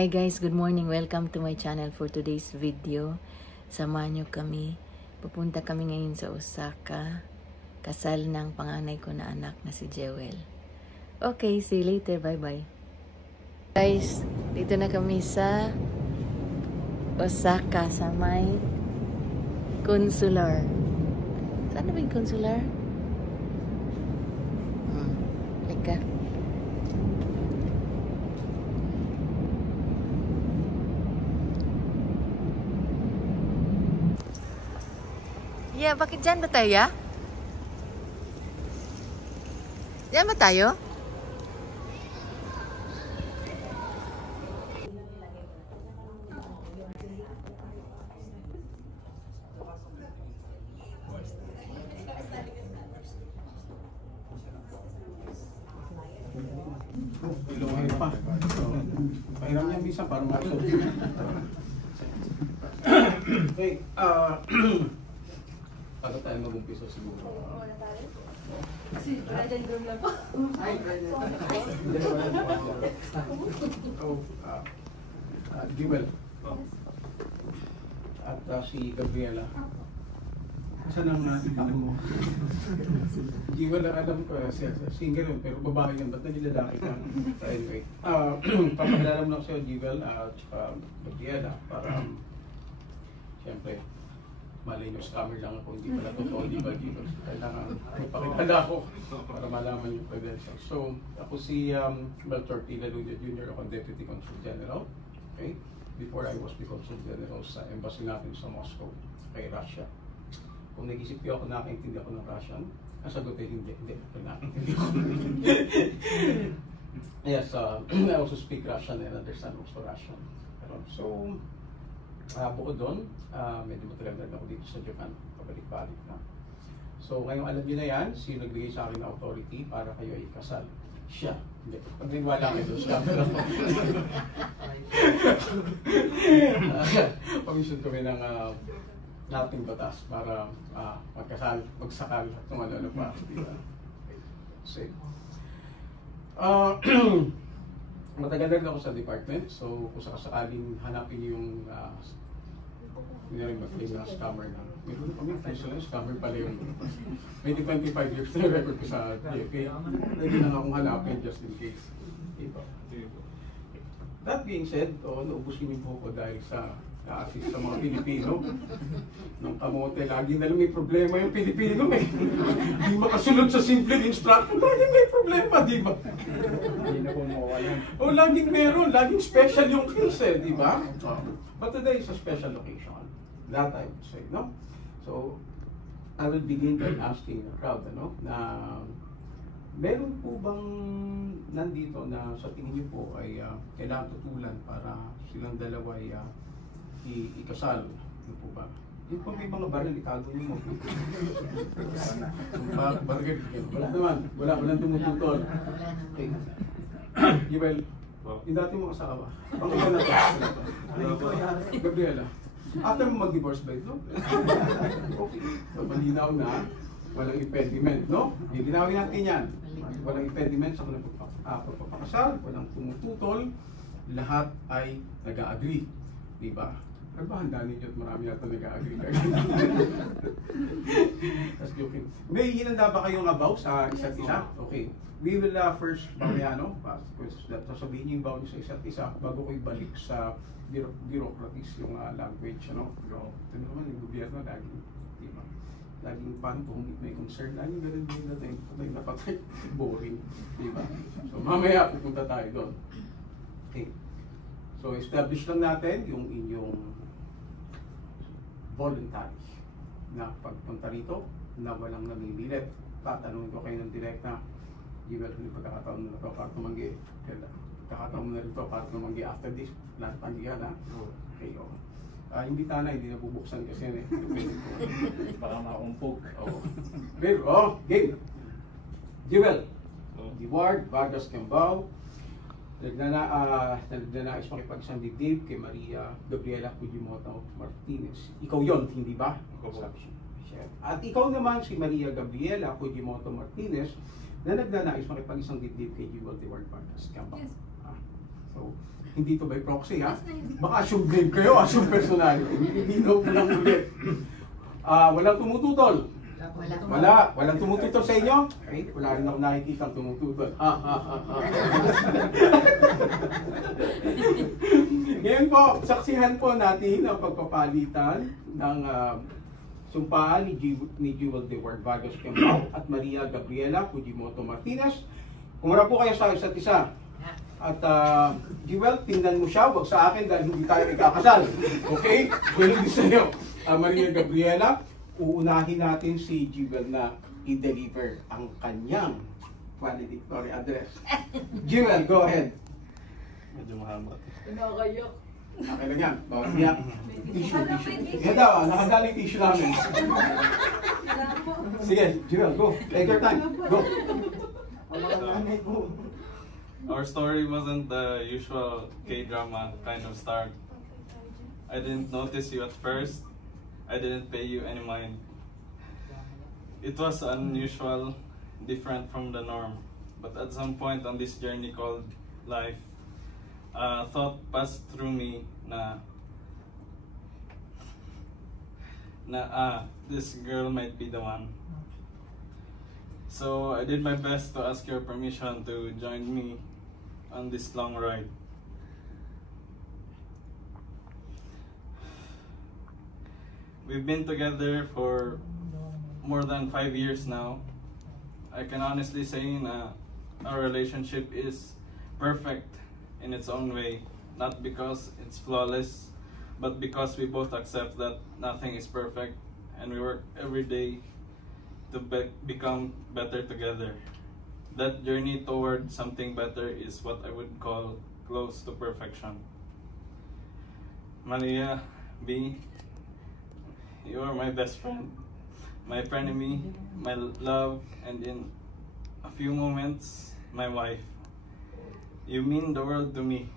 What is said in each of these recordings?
Hi guys, good morning. Welcome to my channel for today's video. Samahan nyo kami. Pupunta kami ngayon sa Osaka. Kasal ng panganay ko na anak na si Jewel. Okay, see you later. Bye-bye. Guys, dito na kami sa Osaka sa may Consular. Saan na ba yung Consular? Lika. Yeah, bakit dyan ba tayo, ya? Dyan ba tayo? Ilongay pa. Pahiram niya bisa para maksud. Okay, bago tayo mag-umpisa siguro. Oo na tayo. Kasi bride and groom lang po. Hi, bride. Jewel. At si Gabriela. Saan ang ikaw mo? Jewel, alam ko, single yun, pero babae yan. Ba't nalilalaki ka? Anyway, papakilala mo lang sa'yo, Jewel, at Gabriela, para, siyempre, malay nyo, scammer lang ako, hindi pala totoo, di ba, Jewel? Kailangan magpakilala ako para malaman yung credentials. So, ako si Mel Tortilla Ludia Jr., ako Deputy Consul General. Okay? Before I was the Consul General sa embassy natin sa Moscow, kay Russia. Kung nag-isip ko ako, nakaintindi ako ng Russian, ang sagot ay hindi nakaintindi ko. Yes, I also speak Russian and understand also Russian. So, bukod doon, medyo matagal na ako dito sa Japan, pabalik-balik na. So, ngayong alam niyo na yan, sino nagbigay sa akin ng authority para kayo ay ikasal? Siya. Hindi. Pag-niwala kayo doon, siya. Pero, pag-mission kami ng nating batas para magsakal at kung ano pa. Diba? So, matagal na ako sa department, so kung sakaling hanapin niyo yung hindi na rin mag-claim na scammer na. Meron kami, scammer pala yung may 25 years na record ko sa DFA. Pwede na akong hanapin just in case. Diba? That being said, naubusin yung po ko dahil sa assist sa mga Pilipino. Nung kamote, lagi na lang may problema yung Pilipino eh. Hindi makasunod sa simple instruction, laging may problema, di ba? Hindi na po mawalan. O laging meron, laging special yung case eh, di ba? But today is a special occasion. That I would say, no? So, I will begin by asking the crowd, ano, na meron po bang nandito na sa tingin niyo po ay kailangan tutulan para silang dalawa ay ikasal? Ano po ba? Yung po may mga baril, itago niyo mo. Wala naman, walang tumututol. Okay. Jewel, yung dati mo asawa, pangalan na to. Gabriela, after mo mag-divorce ba ito? Okay. So, malinaw na, walang impediment, no? Ginawin natin yan. Walang impediment sa pagpapakasal, walang tumututol, lahat ay nag-a-agree. Diba? Ano ba handa ninyo at marami yata nag-a-agree kayo? That's joking. May hinanda ba kayong about sa isa't isa? Okay. We will first, mamaya, no? Sasabihin niyo yung about sa isa't isa bago ko ibalik sa bureaucratis yung language, ano? Pero ito naman yung gobyerno, laging, diba? Laging paano kung may concern, laging ganun din natin, patay na patay, boring, diba? So mamaya pupunta tayo doon. Okay. So establish lang natin yung inyong voluntary na pagpunta rito na walang namimilit. Tatanungin ko kayo ng direkta, Jewel, yung pagkakataon mo na ito para tumanggi. Pagkakataon mo na ito para tumanggi after this, lahat tanggihan ha? Okay, o. Imbita na, hindi nabubuksan kasi yan eh. Baka maumpog. Pero, game! Jewel, Diward, Vargas Cambao, nagnanais makipagsandigdig kay Maria Gabriela Fujimoto Martinez. Ikaw yon, hindi ba? At ikaw naman si Maria Gabriela Fujimoto Martinez na nagnanais makipag-isang dibdib kay Jewel Diward Vargas Cambao. Yes. So, hindi to by proxy, ha? Baka assume name kayo, assume personal. Hinaw ko lang ulit. Walang tumututol. Walang tumututol sa inyo? Okay, wala rin ako nakikita ang tumututol. Ngayon po, saksihan po natin ang pagpapalitan ng sumpaan ni Jewel de Ward Vargas Kembao at Maria Gabriela Fujimoto Martinez. Kumara po kayo sa isa't isa. At Jewel, tingnan mo siya, wag sa akin dahil hindi tayo ikakasal. Okay? Ganun din sa'yo. Maria Gabriela, uunahin natin si Jewel na i-deliver ang kanyang valedictory address. Jewel, go ahead. Medyo mahaba. Nakakayok. Okay lang yan. Bawal niya. Tissue. Yan daw, nakadaling tissue namin. Sige, Jewel, go. Take your time. Go. Our story wasn't the usual K-drama kind of start. I didn't notice you at first. I didn't pay you any mind. It was unusual, different from the norm. But at some point on this journey called life, a thought passed through me this girl might be the one. So I did my best to ask your permission to join me on this long ride. We've been together for more than 5 years now. I can honestly say our relationship is perfect in its own way, not because it's flawless, but because we both accept that nothing is perfect and we work every day to become better together. That journey toward something better is what I would call close to perfection. Maria B, you are my best friend, my frenemy, my love, and in a few moments, my wife. You mean the world to me.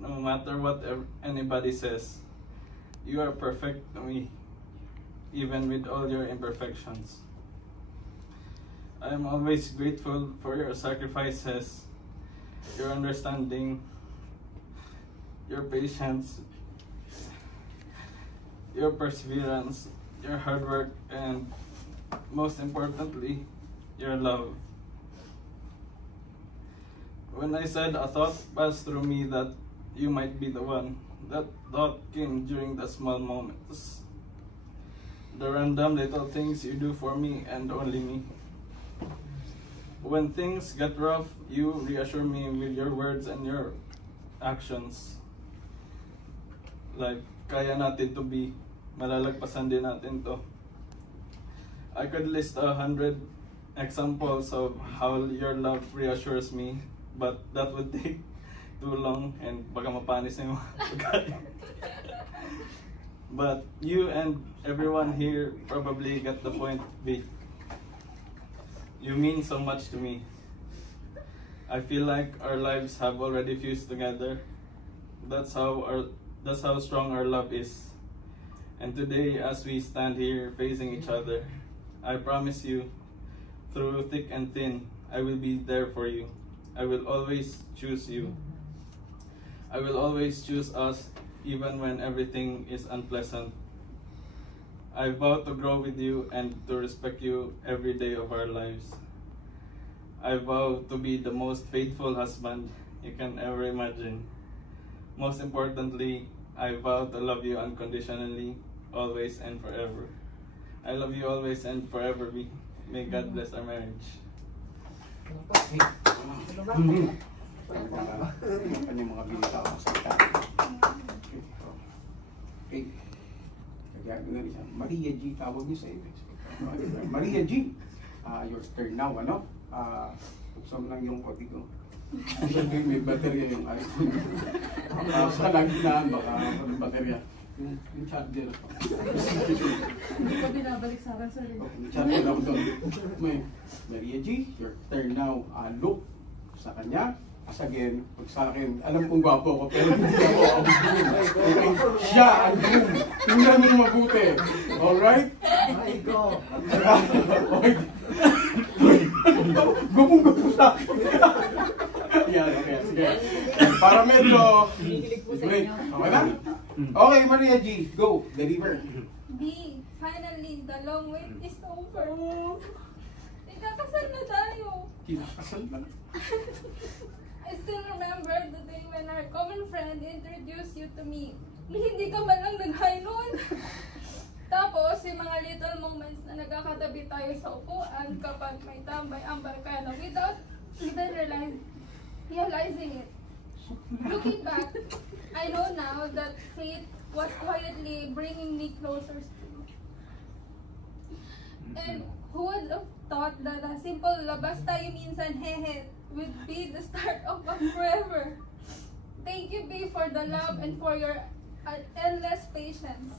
No matter what anybody says, you are perfect to me, even with all your imperfections. I am always grateful for your sacrifices, your understanding, your patience, your perseverance, your hard work, and most importantly, your love. When I said a thought passed through me that you might be the one, that thought came during the small moments, the random little things you do for me and only me. When things get rough, you reassure me with your words and your actions. Like, kaya natin to be, malalagpasan din natin to. I could list 100 examples of how your love reassures me, but that would take too long and baka mapanis na yung pagkain. But you and everyone here probably get the point, B. You mean so much to me. I feel like our lives have already fused together. That's how strong our love is. And today, as we stand here facing each other, I promise you, through thick and thin, I will be there for you. I will always choose you. I will always choose us, even when everything is unpleasant. I vow to grow with you and to respect you every day of our lives. I vow to be the most faithful husband you can ever imagine. Most importantly, I vow to love you unconditionally, always and forever. I love you always and forever. May God bless our marriage. Kanyang mga binita ang salita. Okay. Kaya na rin siya. Maria G, tawag niyo sa iyo. Maria G, your turn now, ano? Buksan mo lang yung koti ko. May baterya yung iPhone. Sa lagyan baka walang baterya. Yung charger ako. Hindi ko binabalik sa akin, sorry. Yung charger ako doon. Maria G, your turn now. Look sa kanya. As again, pag sa akin, alam kong gwapo ko, pero hindi ako ang groom. Siya ang groom. Tingnan mo mabuti. Alright? Ay, go! Gupong-gupo sa akin. Yan, okay. Sige. Para medyo... Kinikilig po sa Wait, inyo. okay na? Okay, Maria G. Go. Deliver. B, finally, the long wait is over. Ikakasal na tayo. Kinakasal na. I still remember the day when our common friend introduced you to me. Hindi ka man lang nag-hi noon. Tapos, yung mga little moments na nagkakatabi tayo sa upuan kapag may tambay ang barkada without even realizing it. Looking back, I know now that fate was quietly bringing me closer to you. And who would have thought that a simple labas tayo minsan hehe would be the start of a forever. Thank you, B, for the love and for your endless patience.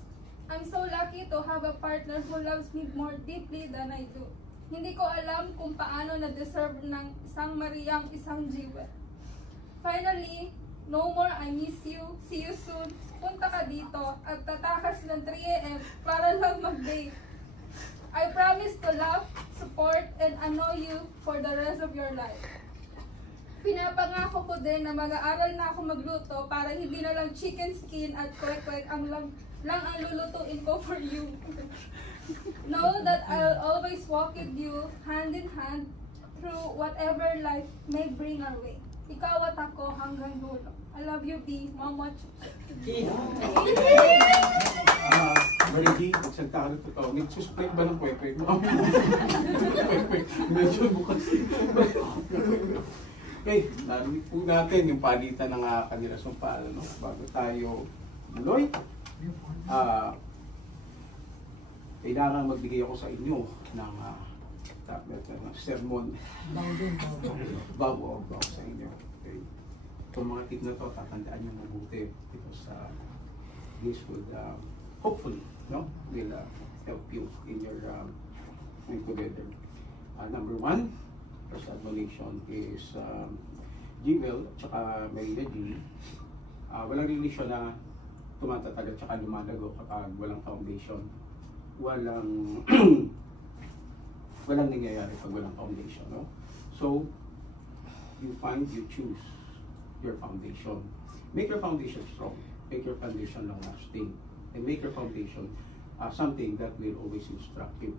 I'm so lucky to have a partner who loves me more deeply than I do. Hindi ko alam kung paano na-deserve ng isang Mariang isang Jewel. Finally, no more I miss you, see you soon. Punta ka dito at tatakas ng 3 AM para lang mag-date. I promise to love, support, and annoy you for the rest of your life. Pinapangako ko din na mag-aaral na ako magluto para hindi na lang chicken skin at kwek-kwek ang lang ang lulutuin ko for you. Know that I'll always walk with you hand in hand through whatever life may bring our way. Ikaw at ako hanggang dulo. I love you, B. Mama. Maria G, magsalita ka ng totoo. Nagsuspect ba ng kwek-kwek mo? Kwek-kwek. Medyo bukas. Okay, narinig po natin yung palitan ng kanila sumpaan, no? Bago tayo muloy. Kailangan magbigay ako sa inyo ng tablet ng sermon. Bago sa inyo. Okay. Itong mga tip na to, tatandaan nyo mabuti because this would hopefully will help you in your going together. Number 1, first admonition is Jewel at saka Maria G. Walang relasyon na tumatatag at saka lumalago kapag walang foundation. Walang nangyayari pag walang foundation, no? So you choose your foundation. Make your foundation strong. Make your foundation long-lasting. And make your foundation something that will always instruct you.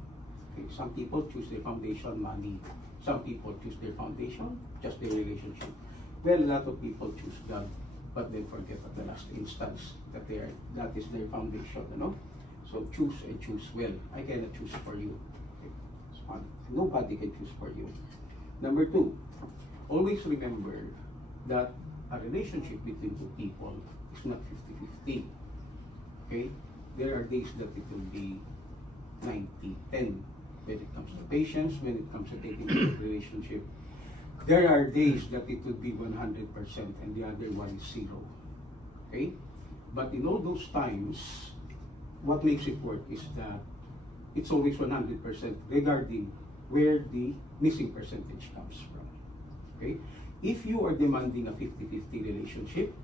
Okay. Some people choose their foundation money. Some people choose their foundation just their relationship. Well, a lot of people choose God, but they forget at the last instance that that is their foundation, you know? So choose and choose well. I cannot choose for you. Okay. Nobody can choose for you. Number 2, always remember that a relationship between two people is not 50-50. Okay? There are days that it will be 90-10 when it comes to patience, when it comes to taking care of relationship. There are days that it will be 100% and the other one is 0. Okay? But in all those times, what makes it work is that it's always 100% regarding where the missing percentage comes from. Okay? If you are demanding a 50-50 relationship,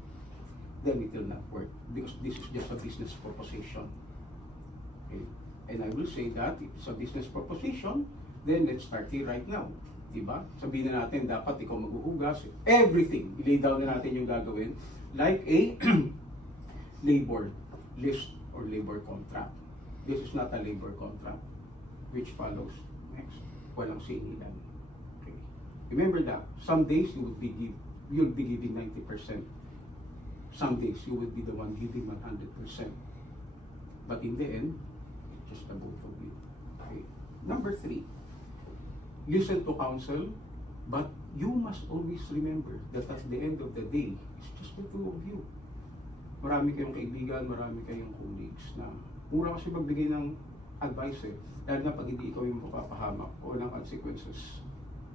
then it will not work because this is just a business proposition. Okay? And I will say that if it's a business proposition, then let's start here right now. Diba? Sabihin na natin, dapat ikaw maghuhugas. Everything, ilay down na natin yung gagawin. Like a labor list or labor contract. This is not a labor contract. Which follows next. Walang singilan. Okay. Remember that. Some days you'll be giving 90%. Some days you will be the one giving 100%. But in the end, it's just the both of you. Okay. Number 3, listen to counsel, but you must always remember that at the end of the day, it's just the two of you. Marami kayong kaibigan, marami kayong colleagues na mura kasi magbigay ng advice eh. Dahil na pag hindi ikaw yung mapapahamak o ng consequences.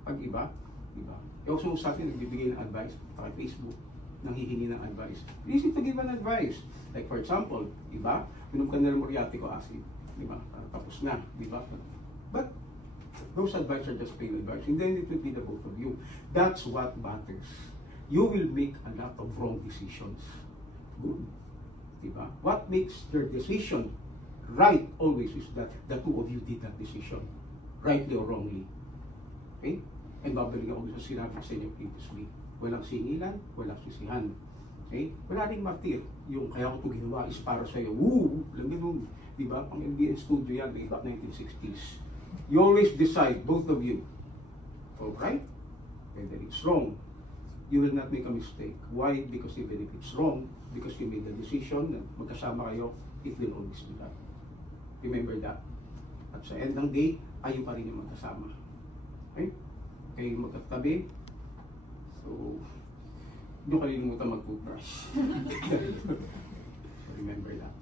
Pag iba, diba? Yung sa atin, nagbibigay ng advice kay Facebook, nanghihingi ng advice. Easy to give an advice. Like for example, iba, minom ka na ng muriatic acid, diba? Tapos na, diba? But those advice are just plain advice. And then it will be the both of you. That's what matters. You will make a lot of wrong decisions. Good. Diba? What makes your decision right always is that the two of you did that decision. Rightly or wrongly. Okay? And babalik ako sa sinabi sa inyo previously. Walang singilan, walang sisihan. Okay? Wala ring martir. Yung kaya ko ito ginawa is para sa'yo. Woo! Alam mo nun. Diba? Pang MBN studio yan, way back 1960s. You always decide, both of you. Alright? Whether it's wrong, you will not make a mistake. Why? Because even if it's wrong, because you made the decision na magkasama kayo, it will always be that. Remember that. At sa end ng day, kayo pa rin yung magkasama. Okay? Kayo magkatabi. So, hindi kalimutan mag-toothbrush. So, remember that.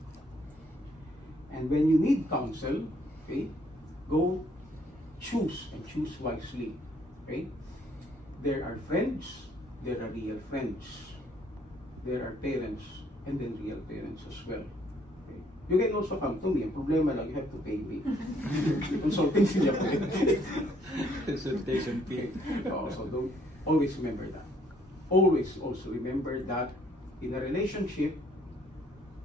And when you need counsel, okay, go choose and choose wisely. Okay? There are friends, there are real friends. There are parents, and then real parents as well. Okay? You can also come to me. Ang problema lang, you have to pay me. Consulting siya po. Consultation fee. So don't always remember that. Always also remember that in a relationship,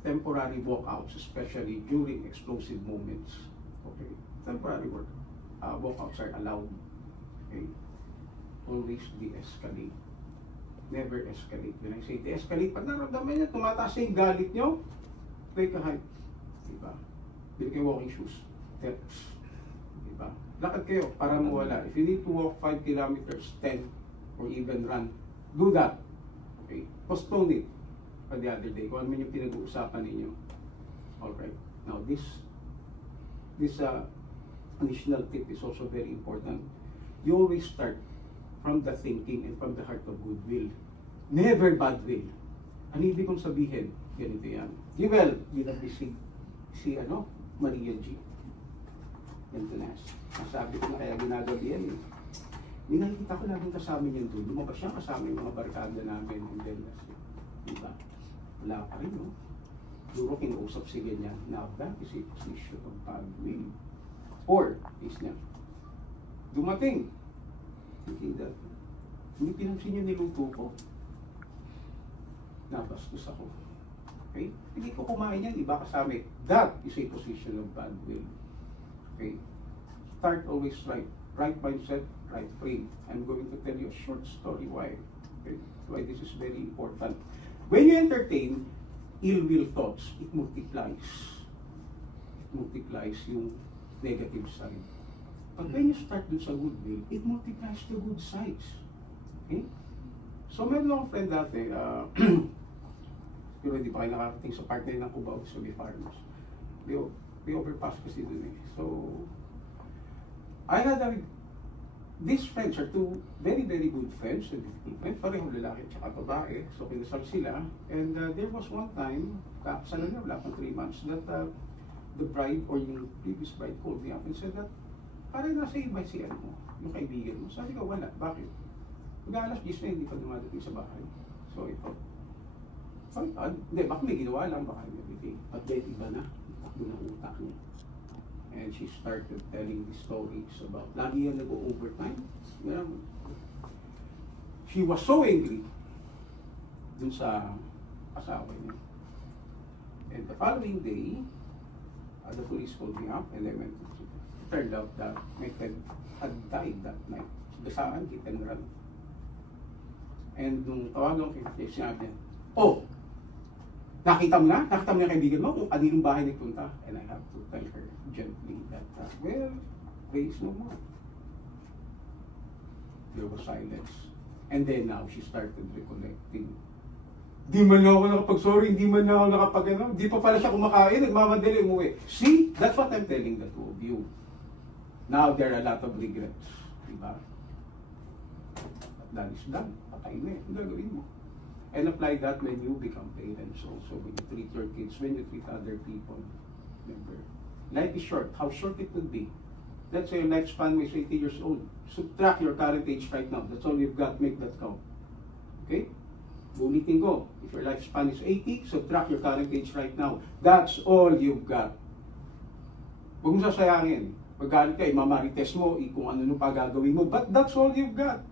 temporary walkouts, especially during explosive moments, okay, temporary walkouts are allowed. Okay, always de-escalate. Never escalate. When I say de-escalate, pag naramdaman niya, tumataas yung galit niyo, take a hike. Diba? Bili kayo walking shoes. Steps. Diba? Lakad kayo para mawala. If you need to walk 5 kilometers, 10, or even run, do that. Okay? Postpone it for the other day. Kung ano man yung pinag-uusapan ninyo. Alright. Now, this additional tip is also very important. You always start from the thinking and from the heart of goodwill. Never bad will. Ano ibig kong sabihin? Ganito yan. Well, yun ang si Maria G. Ganito na. Nasabi ko na kaya ginagabi yan eh. May nakikita ko laging kasama niyan doon. Lumabas siya kasama yung mga barkada namin. And then, diba? Wala pa rin, no? Duro kinuusap si ganyan. Now, that is a position of bad will. Or, is niya, dumating. Thinking that, hindi pinansin yung niluto ko. Nabastos ako. Okay? Hindi ko kumain yan, iba kasama. That is a position of bad will. Okay? Start always right. Right mindset, right frame. I'm going to tell you a short story why. Okay? Why this is very important. When you entertain ill will thoughts, it multiplies. It multiplies yung negative side. But when you start dun sa good will, it multiplies the good sides. Okay? So meron akong friend dati, pero hindi pa kayo nakarating sa partner ng Cubao, so may farmers. May overpass kasi dun eh. So, I had these friends are two very, very good friends, and parehong lalaki at babae, so kinasal sila. And there was one time, sa lang wala pang 3 months, that the bride or yung previous bride called me up and said that, parang nasa iba si yung kaibigan mo. Sabi ko, wala. Bakit? Mag-alas 10 na hindi pa dumadating sa bahay. So ito. Hindi, baka may ginawa lang, baka everything. But then iba na, takbo ng utak niya. And she started telling the stories about, lagi yan nag-overtime. She was so angry dun sa asawa niya. And the following day, the police called me up and I went to see. It turned out that my friend had died that night. Gasaan, hit and run. And nung tawagan ko kay sinabi niya, oh, nakita mo na yung kaibigan mo kung kaninong bahay nagpunta. And I have to tell her gently that, well, there is no more. There was silence. And then now, she started recollecting. Di man na ako nakapag-sorry, di man na ako nakapag-ano, di pa pala siya kumakain, nagmamadali umuwi. See, that's what I'm telling the two of you. Now, there are a lot of regrets. Diba? But that is done. Patay na eh. Ang gagawin mo. And apply that when you become parents also, when you treat your kids, when you treat other people. Remember, life is short. How short it could be. Let's say your lifespan is 80 years old. Subtract your current age right now. That's all you've got. Make that count. Okay? Ulitin ko. If your lifespan is 80, subtract your current age right now. That's all you've got. Huwag mo sasayangin. Pag galit ka, mamarites mo, kung ano pa gagawin mo. But that's all you've got.